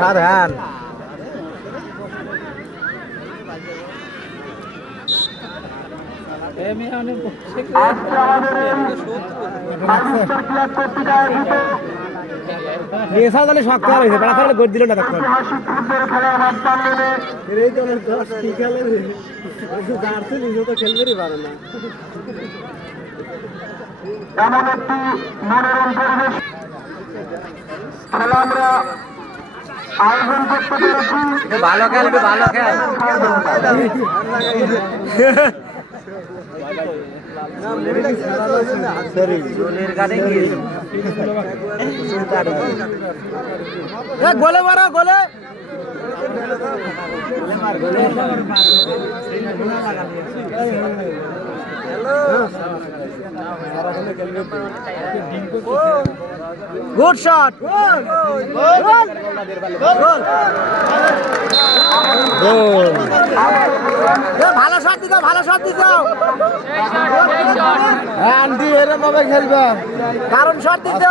সাধারণ এসা তাহলে শক্ত হয়েছে বেড়া তাহলে গড় দিল না তখন। এমন একটি মনোরম পরিবেশ। খেলা আমরা আয়োজন করতে পেরেছি ভালো খেলবে ভালো খেল গোলে মারো গোলে। গুড শট গোল গোল ভালো শট দিতে ভালো শট দিতে আন্টি এরকম ভাবে খেলবে কারণ শট দিতে